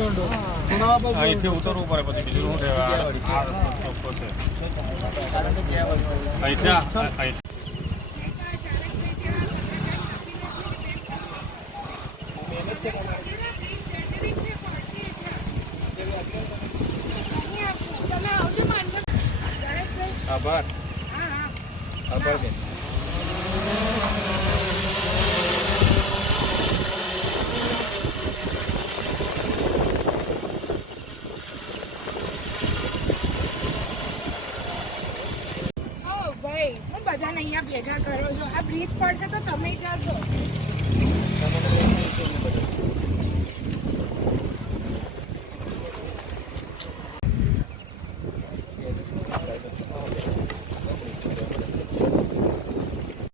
અહીંથી ઉતરવું પડે પછી બીજું શું છે અહીંથી આભાર આભાર બેન બધાને અહીંયા ભેગા કરો છો. આ બ્રિજ પડશે તો તમે જશો.